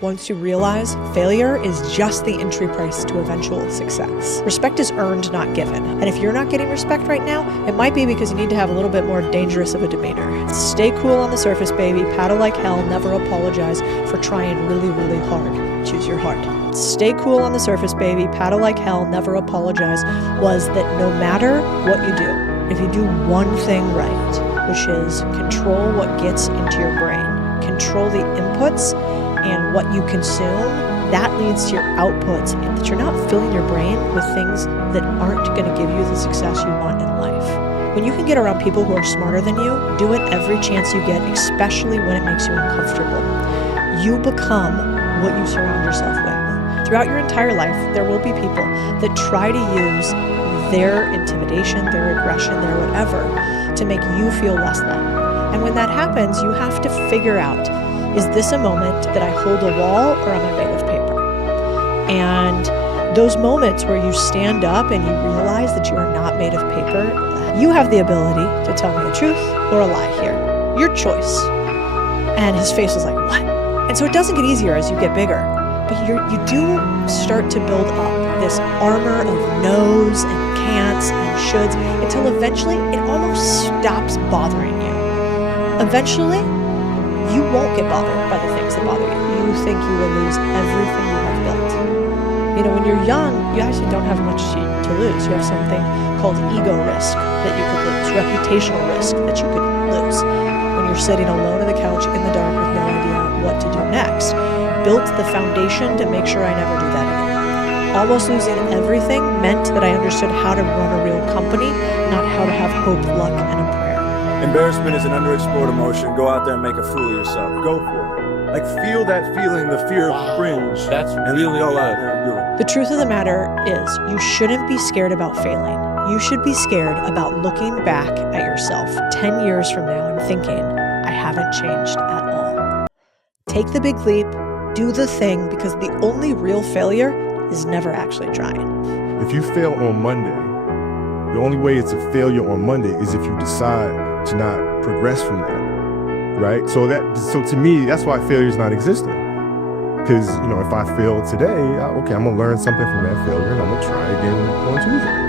Once you realize failure is just the entry price to eventual success. Respect is earned, not given. And if you're not getting respect right now, it might be because you need to have a little bit more dangerous of a demeanor. Stay cool on the surface, baby. Paddle like hell. Never apologize for trying really, really hard. Choose your heart. Stay cool on the surface, baby. Paddle like hell. Never apologize was that no matter what you do, if you do one thing right, which is control what gets into your brain, control the inputs, and what you consume, that leads to your outputs, and that you're not filling your brain with things that aren't going to give you the success you want in life. When you can get around people who are smarter than you, do it every chance you get, especially when it makes you uncomfortable. You become what you surround yourself with. Throughout your entire life, there will be people that try to use their intimidation, their aggression, their whatever, to make you feel less than. And when that happens, you have to figure out, is this a moment that I hold a wall or am I made of paper? And those moments where you stand up and you realize that you are not made of paper, you have the ability to tell me a truth or a lie here. Your choice. And his face was like, what? And so it doesn't get easier as you get bigger, but you do start to build up this armor of no's and can'ts and shoulds until eventually it almost stops bothering you. Eventually, you won't get bothered by the things that bother you. You think you will lose everything you have built. You know, when you're young, you actually don't have much to lose. You have something called ego risk that you could lose, reputational risk that you could lose. When you're sitting alone on the couch in the dark with no idea what to do next. Built the foundation to make sure I never do that again. Almost losing everything meant that I understood how to run a real company, not how to have hope, luck, and a prayer. Embarrassment is an underexplored emotion. Go out there and make a fool of yourself. Go for it. Like, feel that feeling, the fear of cringe. That's really go good. out there and do it. The truth of the matter is, you shouldn't be scared about failing. You should be scared about looking back at yourself 10 years from now and thinking, I haven't changed at all. Take the big leap, do the thing, because the only real failure is never actually trying. If you fail on Monday, the only way it's a failure on Monday is if you decide to not progress from that, right? So to me, that's why failure is not existing. Because, if I fail today, okay, I'm gonna learn something from that failure and I'm gonna try again on Tuesday.